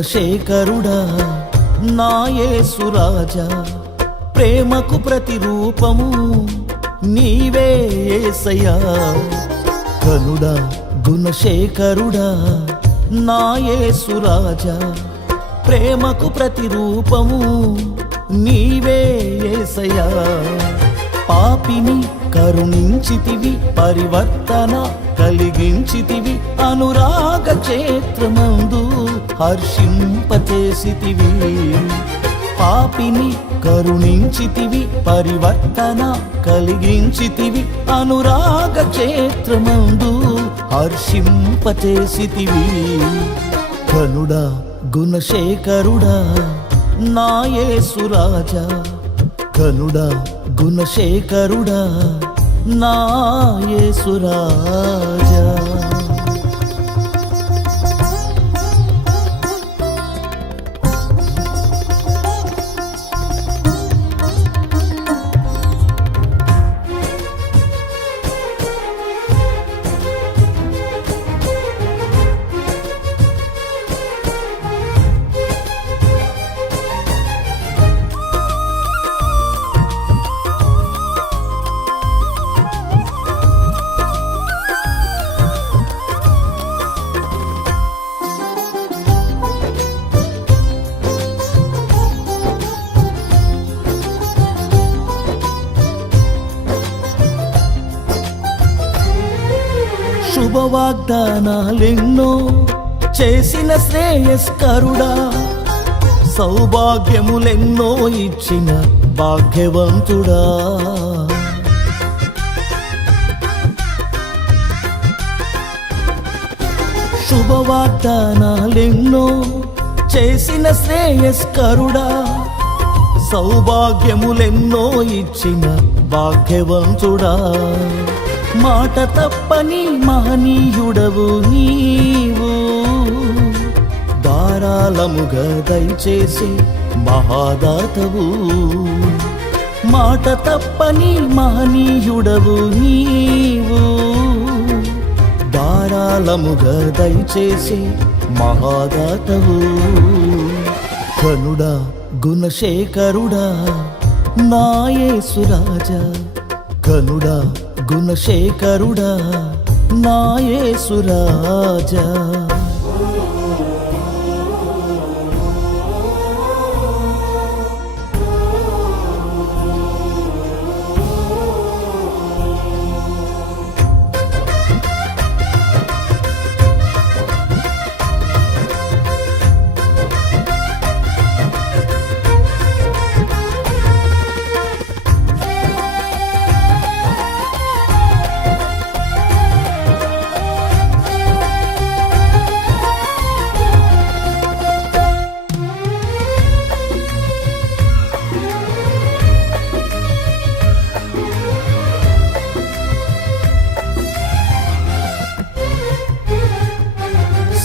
గుణశేఖరుడా నా యేసు రాజా, ప్రేమకు ప్రతిరూపము నీవే యేసయ్యా. ఘనుడా గుణశేఖరుడా నా యేసు రాజా, ప్రేమకు ప్రతిరూపము నీవే యేసయ్యా. పాపిని కరుణించితివి, పరివర్తన కలిగించితివి, అనురాగ క్షేత్రమందు హర్షింపచేసితివి. పాపిని కరుణించితివి, పరివర్తన కలిగించితివి, అనురాగ క్షేత్రమందు హర్షింపచేసితివి. ఘనుడా గుణశేఖరుడా నా యేసు రాజా, ఘనుడా గుణశేఖరుడా నా యేసు రాజా. శుభవాగ్దానాలెన్నో చేసిన శ్రేయస్కరుడా, సౌభాగ్యములెన్నో ఇచ్చిన భాగ్యవంతుడా. శుభవాగ్దానాలెన్నో చేసిన శ్రేయస్కరుడా, సౌభాగ్యములెన్నో ఇచ్చిన భాగ్యవంతుడా. మాట తప్పని మహనీయుడవు నీవు, ధారాళముగా దయచేసి మహాదాతవు. మాట తప్పని మహనీయుడవు నీవు, ధారాళముగా దయచేసి మహాదాతవు. ఘనుడా గుణశేఖరుడా నా యేసు రాజా, ఘనుడా గుణశేఖరుడా నా యేసు రాజా.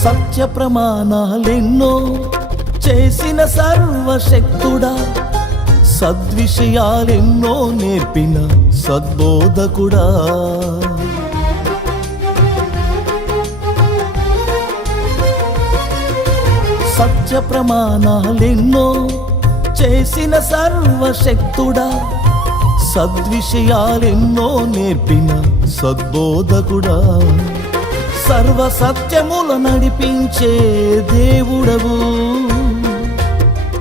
సత్య ప్రమాణాలెన్నో చేసిన సర్వశక్తుడా, సద్విషయాలెన్నో నేర్పిన సద్బోధకుడా. సత్య ప్రమాణాలెన్నో చేసిన సర్వశక్తుడా, సద్విషయాలెన్నో నేర్పిన సద్బోధకుడా. సర్వ సత్యముల నడిపించే దేవుడవు,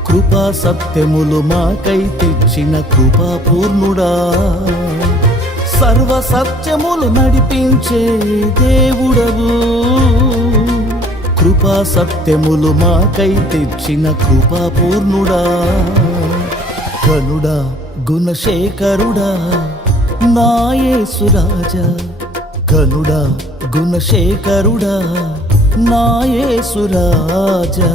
కృపా సత్యములు మాకై తెచ్చిన కృపాపూర్ణుడా. సర్వ సత్యములు నడిపించే దేవుడవు, కృపా సత్యములు మాకై తెచ్చిన కృపాపూర్ణుడా. ఘనుడా గుణశేఖరుడా నా యేసు రాజా, ఘనుడా గుణశేఖరుడా నా యేసు రాజా.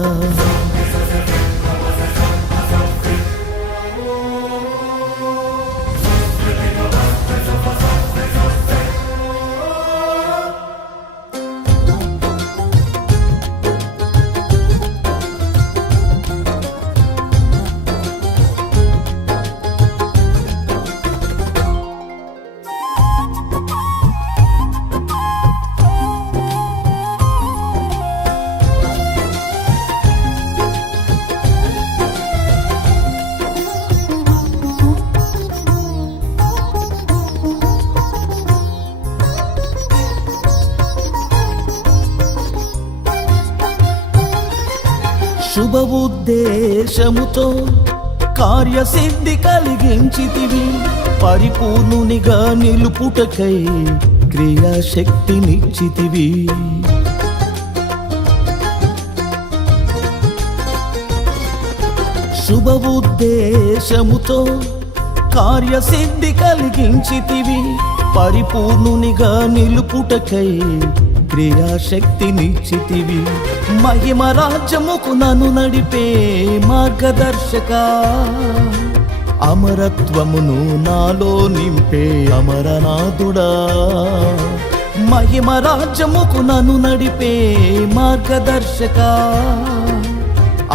ఉద్దేశముతో కార్యసిద్ధి కలిగించితివి, పరిపూర్ణునిగా నిలుపుటకై క్రియాశక్తినిచ్చితివి. శుభ ఉద్దేశముతో కార్యసిద్ధి కలిగించితివి, పరిపూర్ణునిగా నిలుపుటకై క్రియాశక్తినిచ్చితివి. మహిమ రాజ్యముకు నన్ను నడిపే మార్గదర్శక, అమరత్వమును నాలో నింపే అమరనాథుడా. మహిమ రాజ్యముకు నన్ను నడిపే మార్గదర్శక,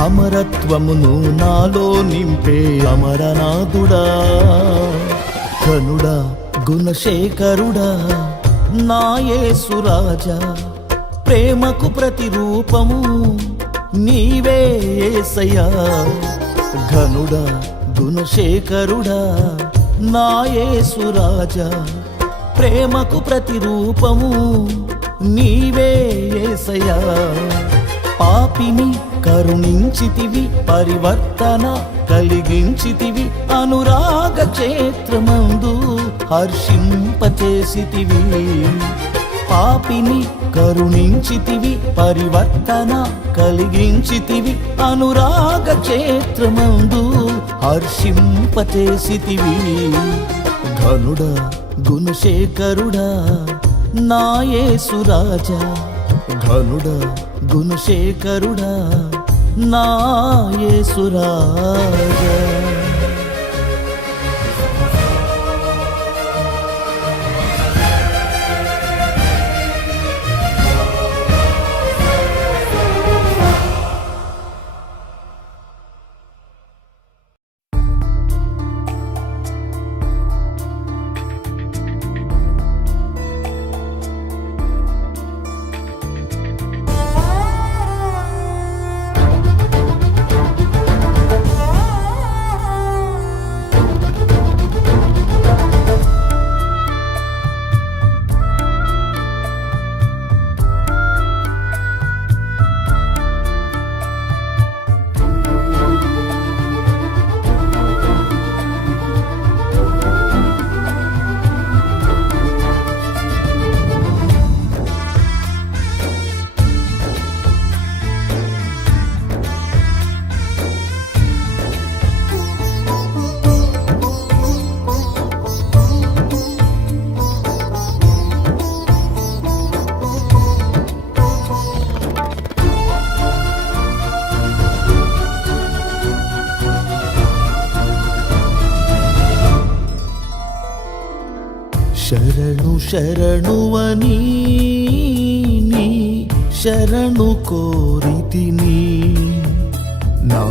అమరత్వమును నాలో నింపే అమరనాథుడా. ఘనుడా గుణశేఖరుడా నా యేసు రాజా, ప్రేమకు ప్రతిరూపము నీవే యేసయ్యా. ఘనుడా గుణశేఖరుడా నా యేసు రాజా, ప్రేమకు ప్రతిరూపము నీవే యేసయ్యా. పాపిని కరుణించితివి, పరివర్తన కలిగించితివి, అనురాగ క్షేత్రమందు హర్షింపచేసితివి. పాపిని కరుణించితివి, పరివర్తన కలిగించితివి, అనురాగ క్షేత్రమందు హర్షింపచేసితివి. ఘనుడా గుణశేఖరుడా నా యేసు రాజా, ఘనుడా గుణశేఖరుడా నా యేసు రాజా. శరణు శరణువని నీ శరణు కోరితిని, నా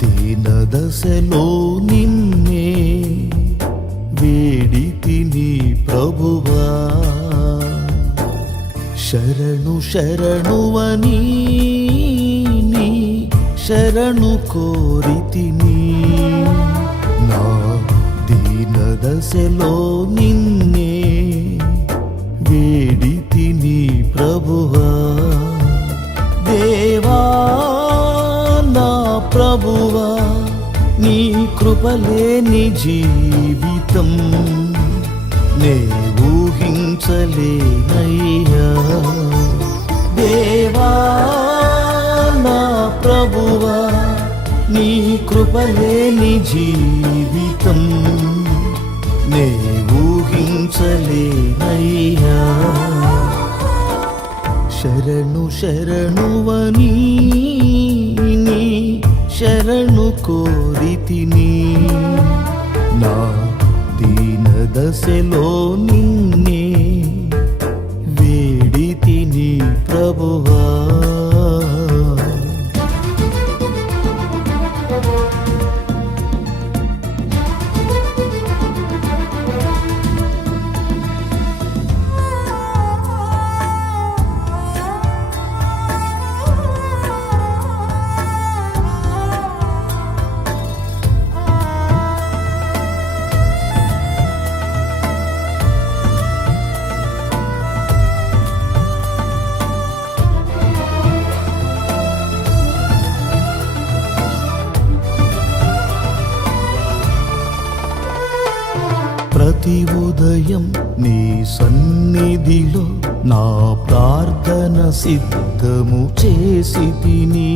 దీన దశలో నిన్నే వేడితిని ప్రభువా. శరణు శరణువని నీ శరణు కోరితిని, నా దీన దశలో నిన్నే వేడితిని ప్రభువా. దేవా నా ప్రభువా, నీ కృపలేని జీవితం నే ఊహించలేనయ్యా. దేవా నా ప్రభువా, నీ కృపలేని జీవితం నే ఊహించలేనయ్యా. శరణు శరణువని నీ శరణు కోరితిని, నా దీన దశలో నిన్నే వేడితిని ప్రభువా. ప్రతి ఉదయం నీ సన్నిధిలో నా ప్రార్థన సిద్ధము చేసి తిని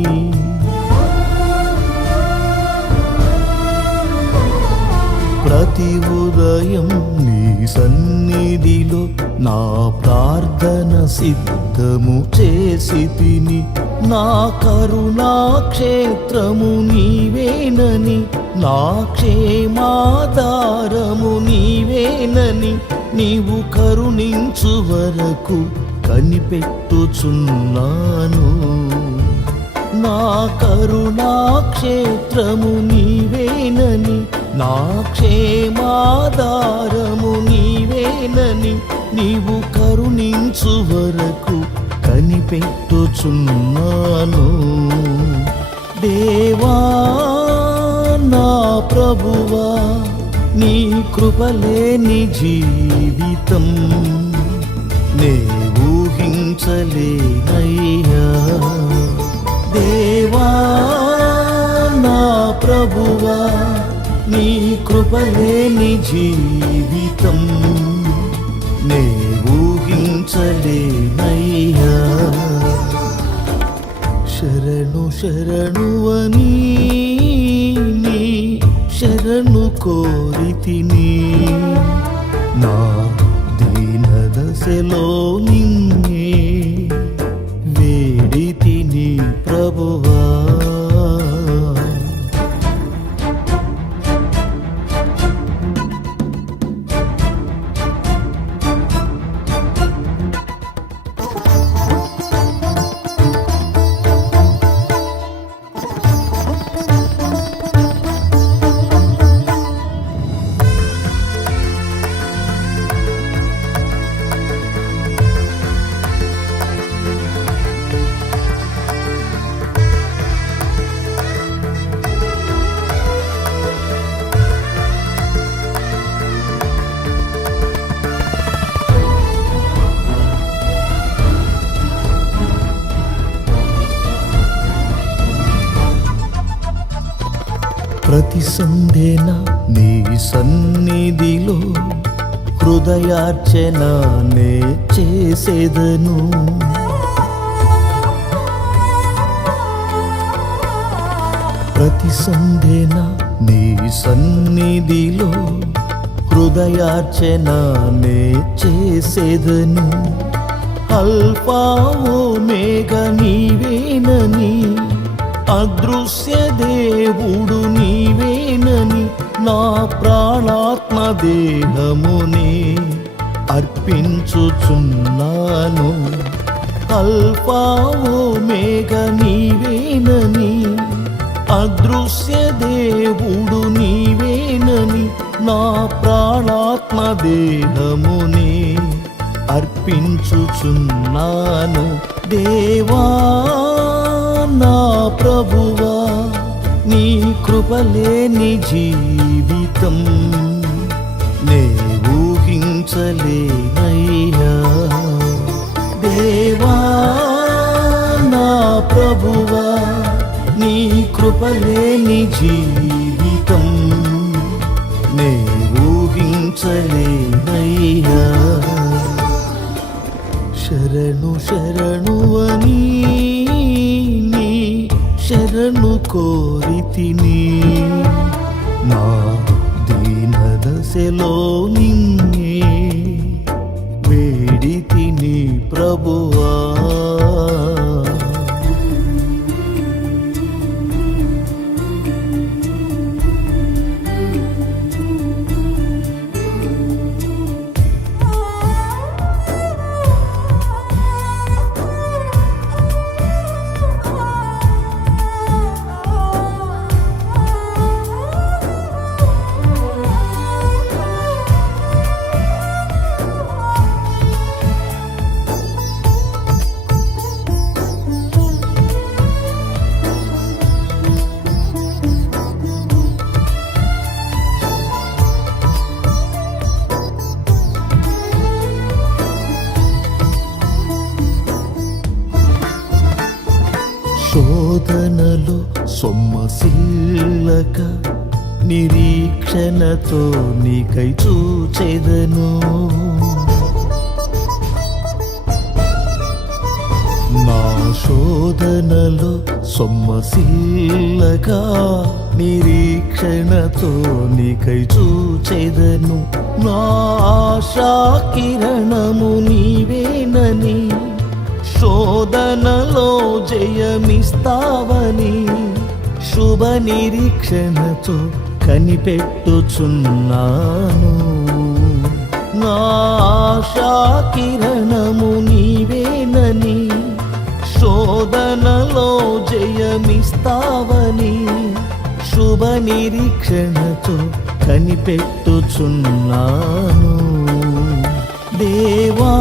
ప్రతి ఉదయం నీ సన్నిధిలో నా ప్రార్థన సిద్ధము చేసి తిని నా కరుణా క్షేత్రము నీవేనని నా క్షేమాధారము నీవేనని నీవు కరుణించు వరకు కనిపెట్టుచున్నాను నా కరుణా క్షేత్రము నీవేనని నా క్షేమాధారము నీవేనని నీవు కరుణించు వరకు కనిపెట్టుచున్నాను దేవా నా ప్రభువా నీ కృపలేని జీవితం నే ఊహించలేనయ్యా దేవా నా ప్రభువా నీ కృపలేని జీవితం నే ఊహించలేనయ్యా శరణు శరణువని నీ శరణు కోరితిని నా దీన దశలో నిన్నే వేడితిని ప్రభువా ప్రతి సంధ్యేన నీ సన్నిధిలో హృదయార్చన నే చేసేదను ప్రతి సంధ్యేన నీ సన్నిధిలో హృదయార్చన నే చేసేదను అల్ఫా ఓమేగా నీవేనని అదృశ్య దేవుడు నీవేనని నా ప్రాణాత్మ దేహమునే అర్పించుచున్నాను అల్ఫా ఓమేగా నీవేనని అదృశ్య దేవుడు నీవేనని నా ప్రాణాత్మ దేహమునే అర్పించుచున్నాను దేవా నా ప్రభువా నీ కృపలేని జీవితం నే ఊహించలేనయ్యా దేవా నా ప్రభువా నీ కృపలేని జీవితం నే ఊహించలేనయ్యా శరణు శరణువని నీ శరణు కోరితిని నా దీన దశలో నిన్నే వేడితిని ప్రభువా శోధనలో సొమ్మసిల్లక నిరీక్షణతో నీకై చూచెదను. నా శోధనలో సొమ్మసిల్లగా నిరీక్షణతో నీకై చూచెదను. నా ఆశా కిరణము నీవేనని, శోధనలో జయమిస్తావని శుభ నిరీక్షణతో కనిపెట్టుచున్నాను. నా ఆశా కిరణము నీవేనని, శోధనలో జయమిస్తావని శుభ నిరీక్షణతో కనిపెట్టుచున్నాను. దేవా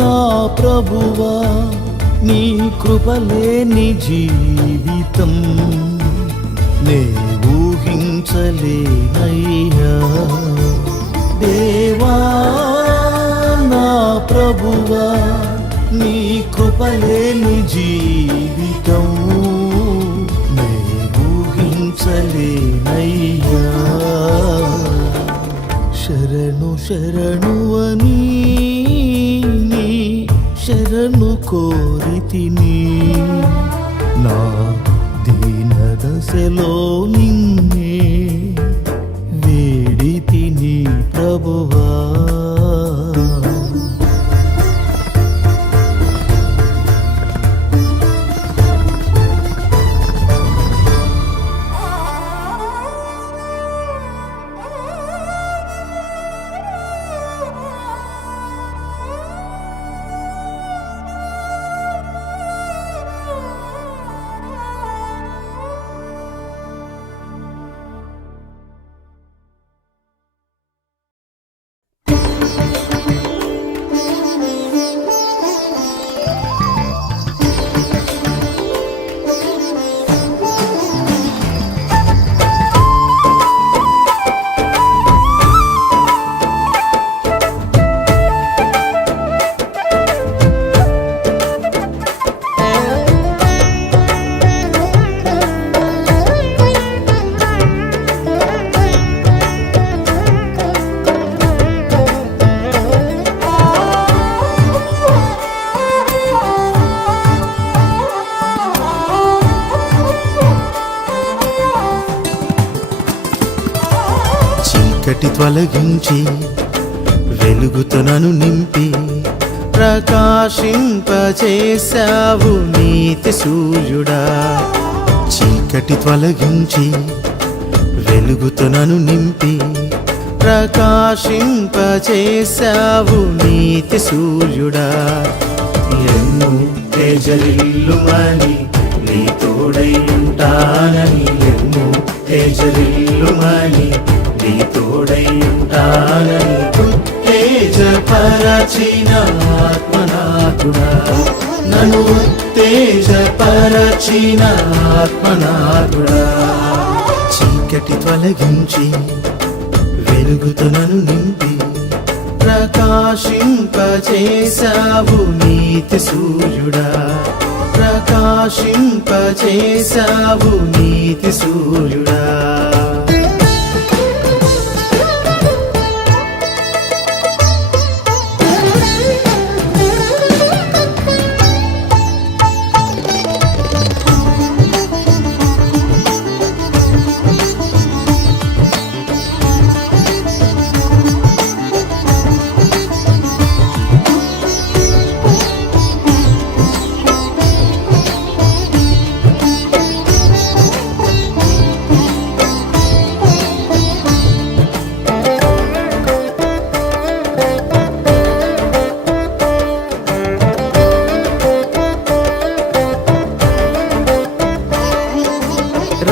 నా ప్రభువా, నీ కృపలేని జీవితం నే ఊహించలేనయ్యా. దేవా నా ప్రభువా, నీ కృపలేని జీవితం నే ఊహించలేనయ్యా. శరణు శరణువని నీ శరణు కోరితిని, నా దీన దశలో నిన్నే వేడితిని ప్రభువా. చీకటి తొలగించి వెలుగుతో నన్ను నింపి ప్రకాశింపచేశావు నీతి సూర్యుడా. చీకటి తొలగించి వెలుగుతో నన్ను నింపి ప్రకాశింపచేశావు నీతి సూర్యుడా. ఎన్ను తేజరిల్లుమని నీ తోడై ఉంటానని, ఎన్ను తేజరిల్లుమని నీ తోడై ఉంటానని ఉత్తేజపరచిన ఆత్మనాథుడా, నన్ను ఉత్తేజపరచిన ఆత్మనాథుడా. చీకటి తొలగించి వెలుగుతో నన్ను నింపి ప్రకాశింపచేశావు నీతి సూర్యుడా. ప్రకాశింపచేశావు నీతి సూర్యుడా.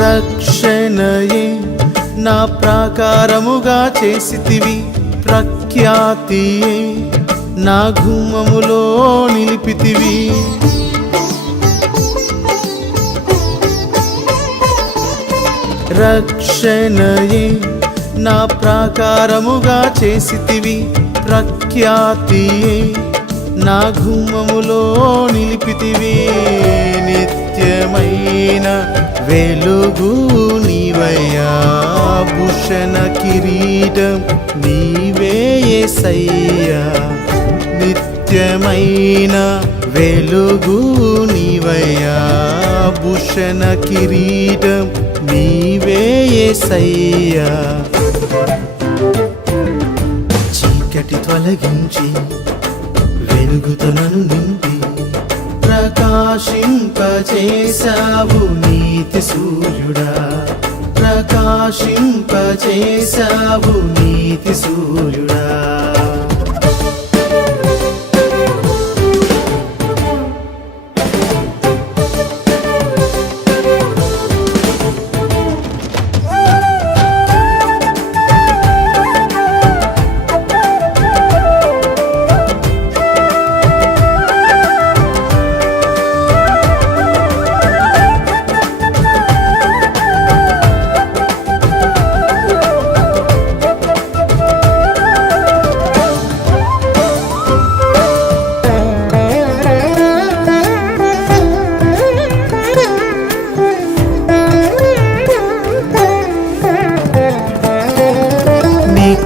రక్షణయే నా ప్రాకారముగా చేసితివి, ప్రఖ్యాతియే నా గుమ్మములో నిలిపితివి. రక్షణయే నా ప్రాకారముగా చేసితివి, ప్రఖ్యాతియే నా గుమ్మములో నిలిపితివి. నిత్య నిత్యమైన వెలుగు నీవయ్యా, భూషణ కిరీటం నీవే యేసయ్యా. నిత్యమైన వెలుగు నీవయ్యా, భూషణ కిరీటం నీవే యేసయ్యా. చీకటి తొలగించి వెలుగుతో నన్ను నింపి ప్రకాశింపచేసావు నీతి సూర్యుడా, ప్రకాశింపచేసావు నీతి సూర్యుడా.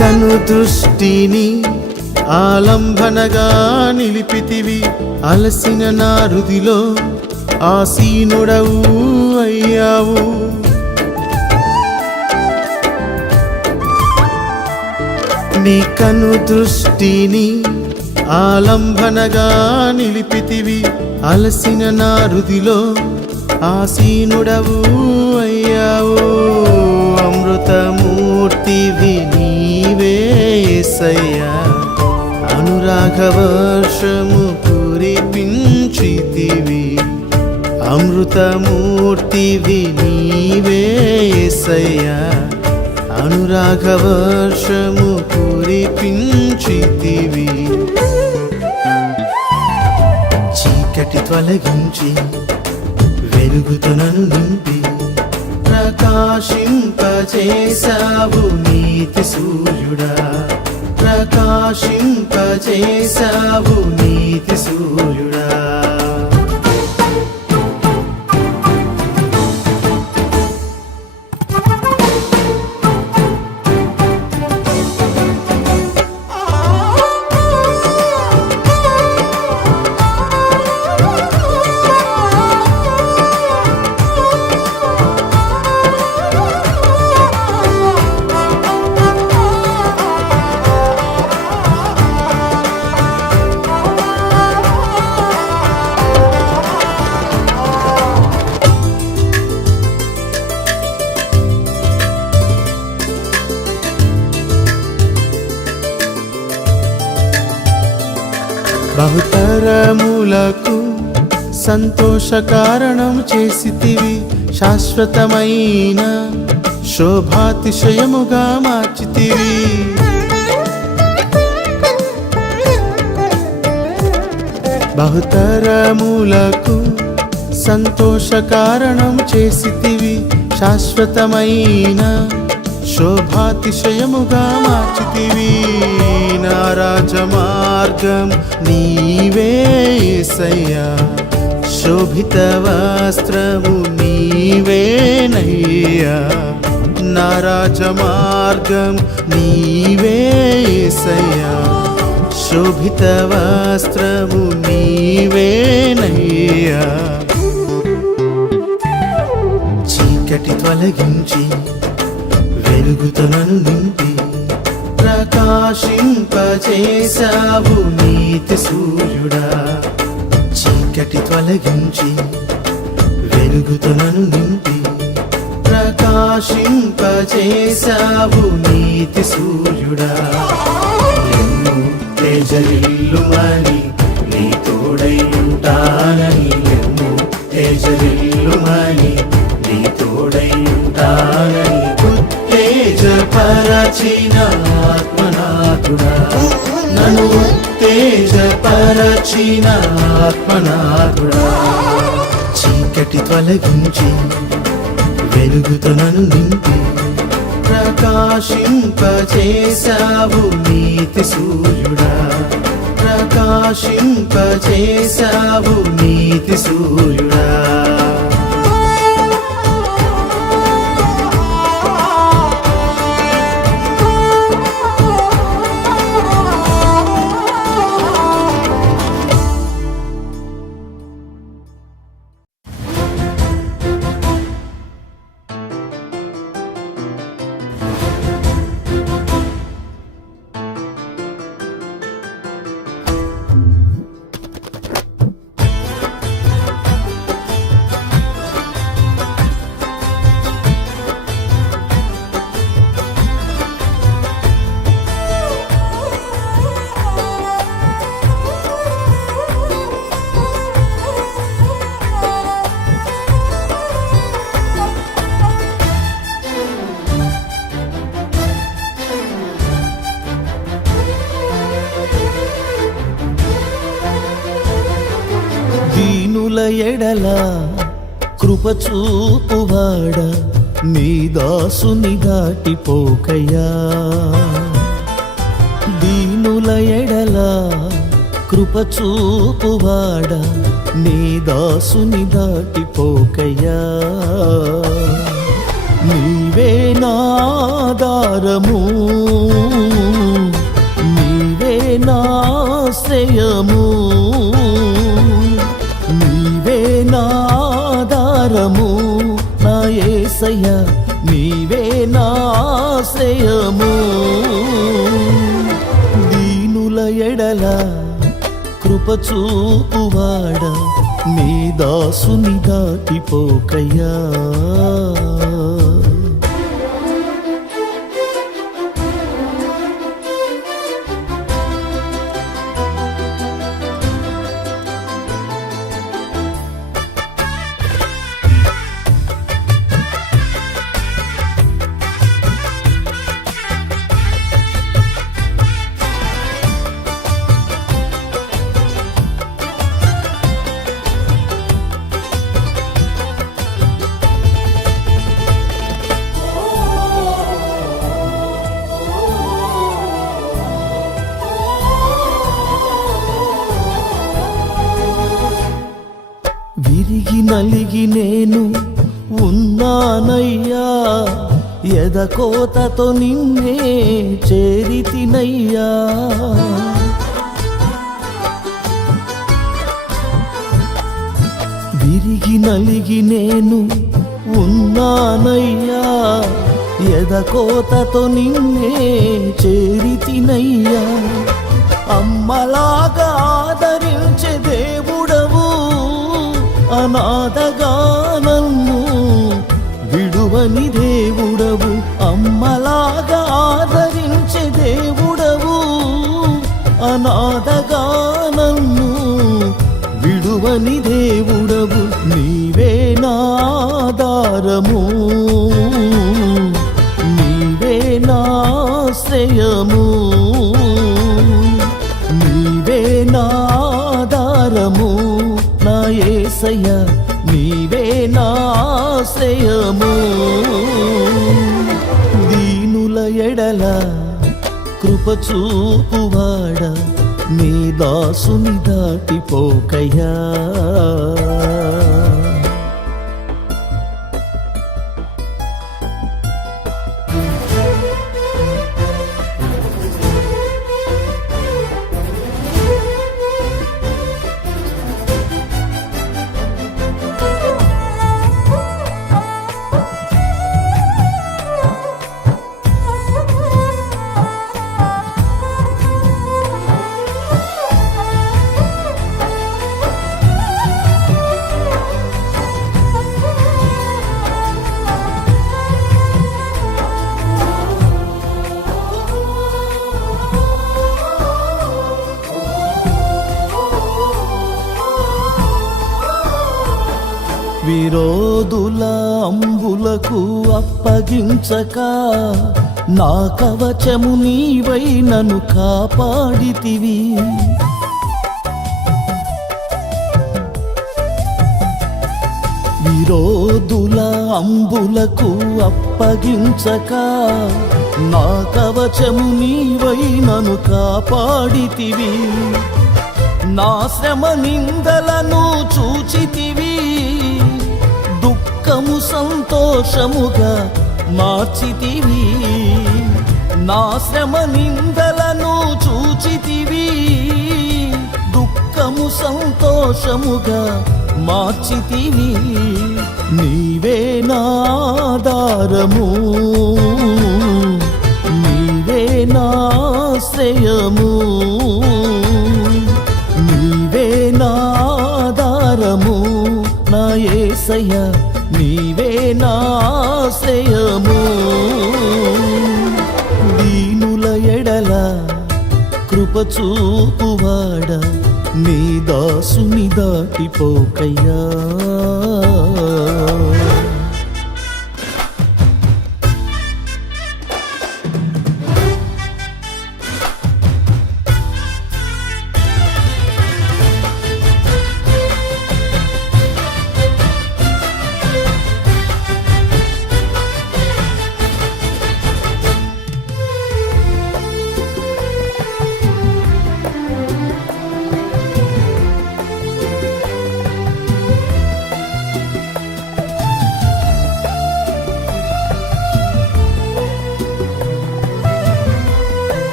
కను దృష్టిని ఆలంబనగా నిలిపితివి, అలసిన నా హృదిలో ఆసీనుడవు అయ్యావు. నీ కను దృష్టిని ఆలంబనగా నిలిపితివి, అలసిన నా హృదిలో ఆసీనుడవు అయ్యావు. అమృతమూర్తివి నీవే యేసయ్యా, అనురాగవర్షము కురిపించితివి. అమృతమూర్తివి నీవే యేసయ్యా, అనురాగవర్షము కురిపించితివి. చీకటి తొలగించి వెలుగుతో నన్ను నింపి ప్రకాశింపచేసావు నీతి సూర్యుడా, ప్రకాశింపచేసావు నీతి సూర్యుడా. బహుతరములకు సంతోష కారణం చేసితివి, శాశ్వతమైన శోభాతిశయముగా మార్చితివి. బహుతరములకు సంతోష కారణం చేసితివి, శాశ్వతమైన శోభాతిశయముగా మార్చితివి. నా రాజమార్గం నీవే యేసయ్యా, శోభిత వస్త్రము నీవేనయ్యా. నా రాజమార్గం నీవే యేసయ్యా, శోభిత వస్త్రము నీవేనయ్యా. చీకటి తొలగించి వెలుగుతో నన్ను నింపి ప్రకాశింపచేసావు నీతి సూర్యుడా, చీకటి తొలగించి వెలుగుతో నన్ను నింపి ప్రకాశింపచేసావు నీతి సూర్యుడా. ఎన్ను తేజరిల్లుమని నీ తోడై ఉంటానని, ఎన్ను తేజరిల్లుమని నీ తోడై ఉంటానని ఉత్తేజపరచిన ఆత్మనాథుడా, నన్ను ఉత్తేజపరచిన ఆత్మనాథుడా. చీకటి తొలగించి వెలుగుతో నన్ను నింపి ప్రకాశింపచేసావు నీతి సూర్యుడా, ప్రకాశింపచేసావు నీతి సూర్యుడా. ఎడల కృప చూపువాడ నీ దాసుని దాటిపోకయ్యా దీనుల ఎడల కృప చూపువాడ నీ దాసుని దాటిపోకయ్యా నీవే నాదారము నీవే నాశ్రయము నీవే నాదారము నా యేసయ్యా నీవే నాశ్రయము దీనుల ఎడల కృప చూపువాడ నీ దాసుని దాటిపోకయ్యా విరిగి నలిగి నేను ఉన్నానయ్యా ఎదకోతతో నిన్నే చేరితినయ్యా విరిగి నలిగి నేను ఉన్నానయ్యా ఎదకోతతో నిన్నే చేరితినయ్యా అమ్మలాగా ఆదరించే దేవుడవు అనాథగా నన్ను విడువని దేవుడవు అమ్మలాగా ఆదరించే దేవుడవు అనాథగా నన్ను విడువని దేవుడవు నీవే నాదారము నీవే నాశ్రయము నీవే నాదారము నా యేసయ్యా నీవే నాశ్రయము దీనుల ఎడల కృప చూపువాడ నీ దాసుని దాటిపోకయ్యా విరోధుల అంబులకు అప్పగించక నా కవచము నీవై నన్ను కాపాడితివి విరోధుల అంబులకు అప్పగించక నా కవచము నీవై నన్ను కాపాడితివి నా శ్రమ నిందలను చూచితివి దుఃఖము సంతోషముగా మార్చితివి నా శ్రమ నిందలను చూచితివి దుఃఖము సంతోషముగా మార్చితివి నీవే నాదారము నీవే నాశ్రయము నీవే నాదారము నా యేసయ్యా నీవే నాశ్రయము దీనుల ఎడల కృప చూపువాడ నీ దాసుని దాటిపోకయ్యా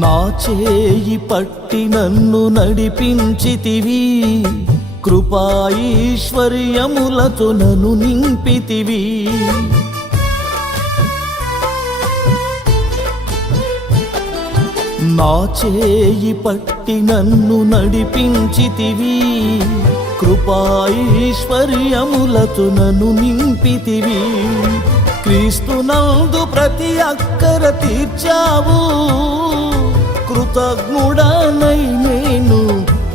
నా చేయి పట్టి నన్ను నడిపించితివి, కృపాఈశ్వర్యములతో నన్ను నింపితివి. నా చేయి పట్టి నన్ను నడిపించితివి, కృపాఈశ్వర్యములతో నన్ను నింపితివి. క్రీస్తునందు ప్రతి అక్కర తీర్చావు, కృతజ్ఞుడనై నేను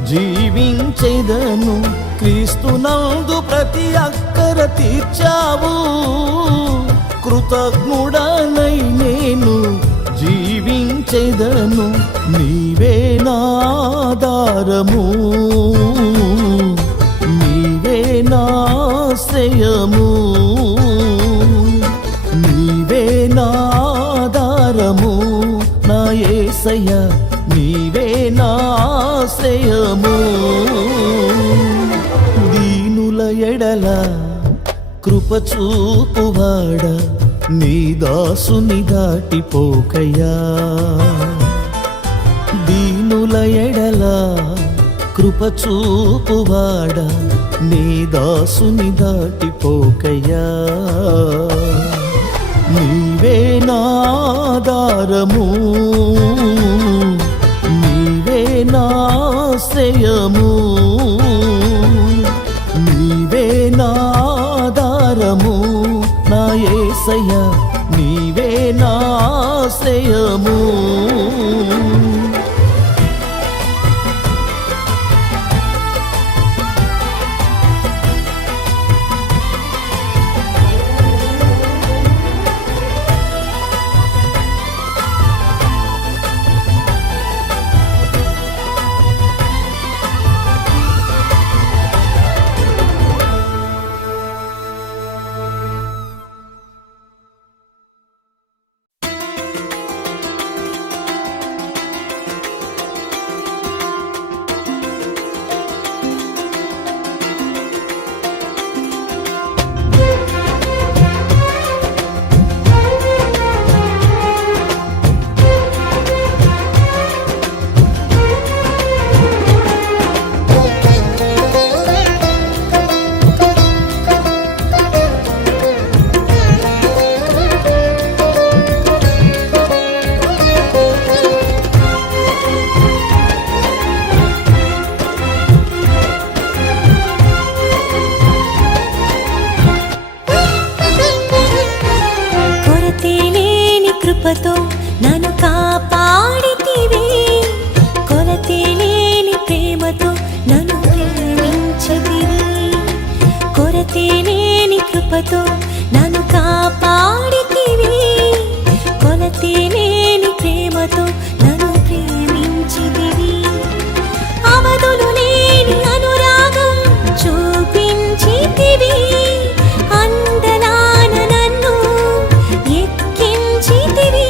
జీవించెదను. క్రీస్తునందు ప్రతి అక్కర తీర్చావు, కృతజ్ఞుడనై నేను జీవించెదను. నీవే నాధారము, నీవే నాశ్రయము, నీవే నాధారము నా యేసయ్యా, నీవే నాశ్రయము. దీనుల ఎడల కృప చూపువాడా, నీ దాసుని దాటిపోకయ్యా. దీనుల ఎడల కృప చూపువాడా, నీ దాసుని దాటిపోకయ్యా. నీవే నాధారము, నీవే నాశ్రయము, నీవే నాధారము నా యేసయ్యా, నీవే నాశ్రయము. కృపతో నన్ను కాపాడితివి, కొలతే లేని ప్రేమతో నన్ను ప్రేమించితివి. కొరతే లేని కృపతో నన్ను కాపాడితివి, కొలతే లేని ప్రేమతో నన్ను ప్రేమించితివి. అవధులు లేని అనురాగం చూపించితివి, అందలాన నన్ను ఎక్కించితివి.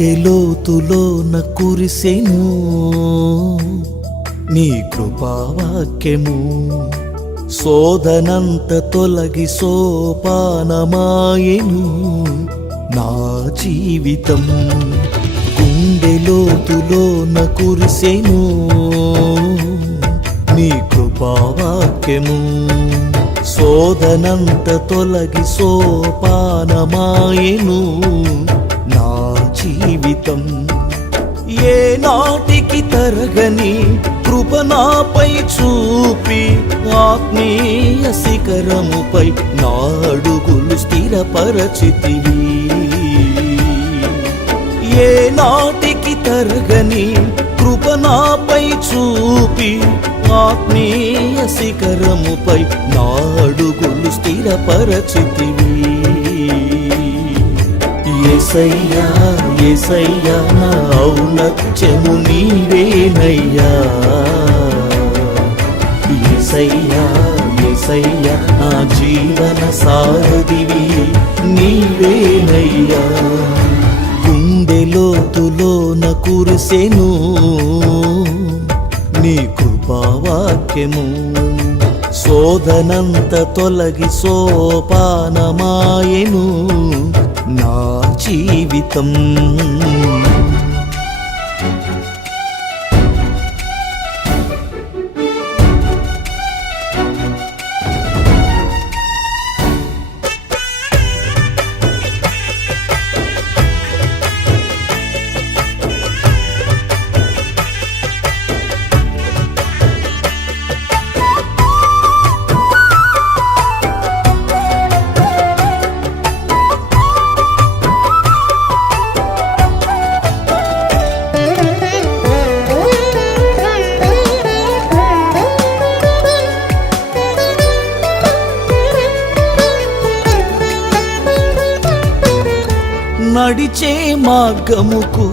గుండె లోతులోన కురిసెను నీ కృపావాక్యము, శోధనంత తొలగి సోపానమాయెను నా జీవితం. గుండె లోతులోన కురిసెను నీ కృపావాక్యము, శోధనంత తొలగి సోపానమాయెను నా జీవితం. ఏ నాటికి తరగని కృప నాపై చూపి ఆత్మీయ శిఖరముపై నా అడుగులు స్థిరపరచితివి. ఏ నాటికి తరగని కృప నాపై చూపి ఆత్మీయ శిఖరముపై నా అడుగులు స్థిరపరచితివి. యేసయ్యా యేసయ్యా నా ఔన్నత్యము నీవేనయ్యా. యేసయ్యా యేసయ్యా నా జీవన సారథివి నీవేనయ్యా. గుండె లోతులోన కురిసెను నీ కృపావాక్యము, శోధనంత తొలగి సోపానమాయెను నా జీవితం. నడిచే మార్గముకు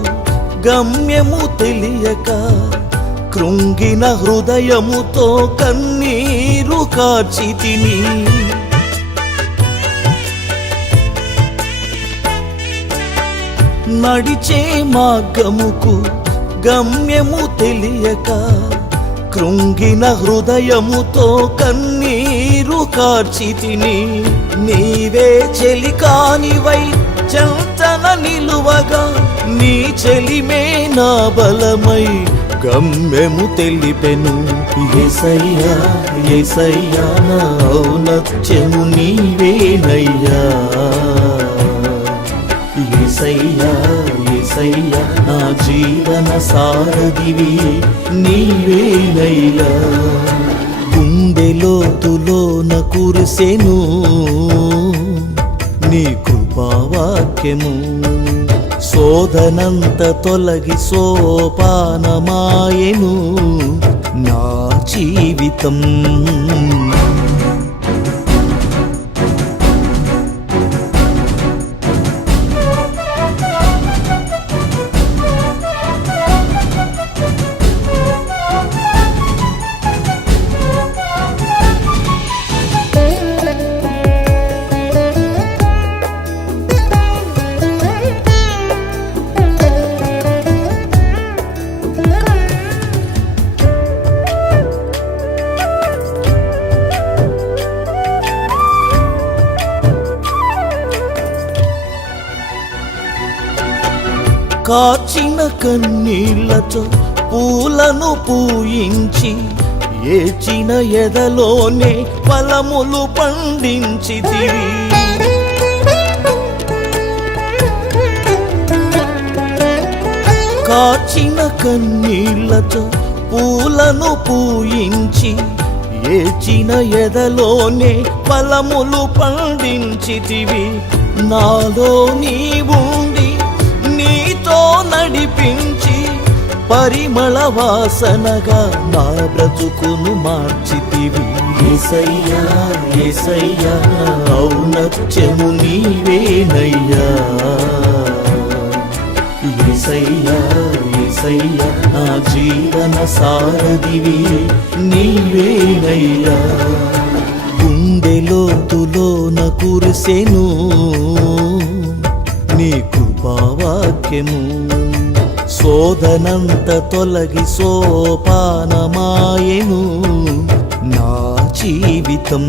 గమ్యము తెలియక కృంగిన హృదయముతో కన్నీరు కార్చితిని. నడిచే మార్గముకు గమ్యము తెలియక కృంగిన హృదయముతో కన్నీరు కార్చితిని. నీవే చెలికానివై చెంతన నిలువగా నీ చెలిమే నా బలమై గమ్యము తెలిపెను. యేసయ్యా యేసయ్యా నా ఔన్నత్యము నీవేనయ్యా. యేసయ్యా యేసయ్యా నా జీవన సారథివి నీవేనయ్యా. గుండె లోతులోన కురిసెను నీ కృపావాక్యము, శోధనంత తొలగి సోపానమాయెను నా జీవితం. కాచిన కన్నీళ్లతో పూలను పూయించి ఏచిన ఎదలోనే ఫలములు పండించితివి. కాచిన కన్నీళ్లతో పూలను పూయించి ఏచిన ఎదలోనే ఫలములు పండించితివి. నాలో నీవుండి నీతో నడిపించి పరిమళ వాసనగా నా బ్రతుకును మార్చితివి. యేసయ్యా యేసయ్యా ఔన్నత్యము నీవేనయ్యా. యేసయ్యా యేసయ్యా నా జీవన సారథివి నీవేనయ్యా. గుండె లోతులోన కురిసెను నీ కృపావాక్యము, వాక్యము శోధనంత తొలగి సోపానమాయెను నా జీవితం.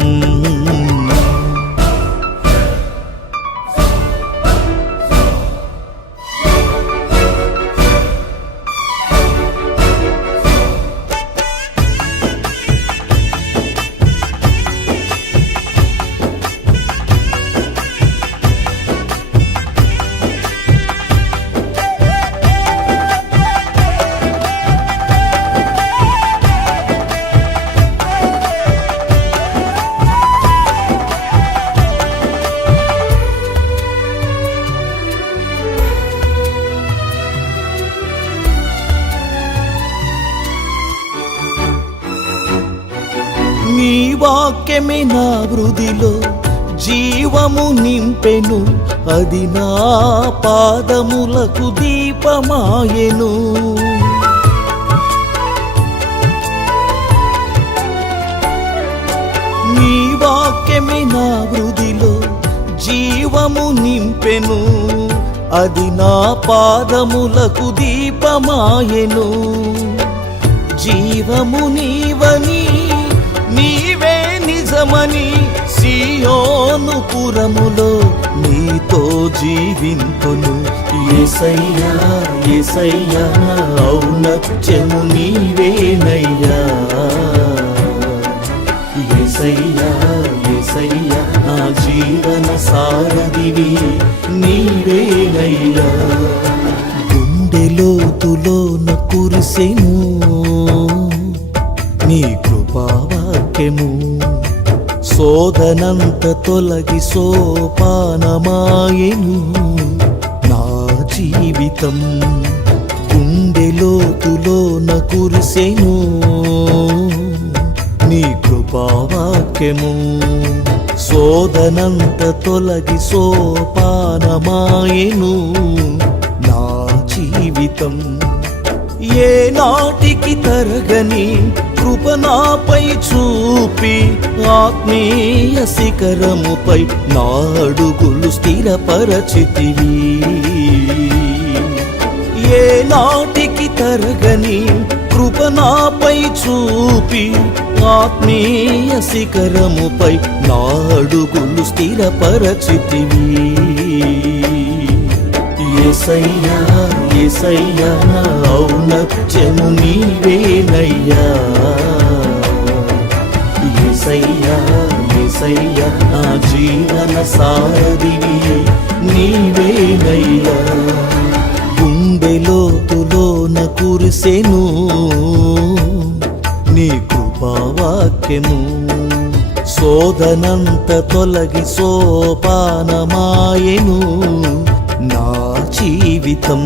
నీ వాక్యమే నా హృదిలో జీవము నింపెను, అది నా పాదములకు దీపమాయెను. నీ వాక్యమే నా హృదిలో జీవము నింపెను, అది నా పాదములకు దీపమాయెను. జీవము నీవని నీవే నిజమని సియోను పురములో నీతో జీవింతును. యేసయ్యా యేసయ్యా ఔన్నత్యము నీవేనయ్యా. యేసయ్యా యేసయ్యా నా జీవన సారథివి నీవేనయ్యా. గుండె లోతులోన కురిసెను నీ కృపావాక్యము, శోధనంత తొలగి సోపానమాయెను నా జీవితం. గుండె లోతులోన కురిసెను నీ కృపావాక్యము, శోధనంత తొలగి సోపానమాయెను నా జీవితం. ఏ నాటికి తరగని కృప నాపై చూపి ఆత్మీయ శిఖరముపై నాడుగులు స్థిరపరచితివి. ఏ నాటికి తరగని కృప నాపై చూపి ఆత్మీయ శిఖరముపై నాడుగులు స్థిరపరచితివి. యేసయ్యా యేసయ్యా ఔన్నత్యము నీవేనయ్యా. యేసయ్యా యేసయ్యా నా జీవన సారథివి నీవేనయ్యా. గుండె లోతులోన కురిసెను నీ కృపావాక్యము, శోధనంత తొలగి సోపానమాయెను నా జీవితం.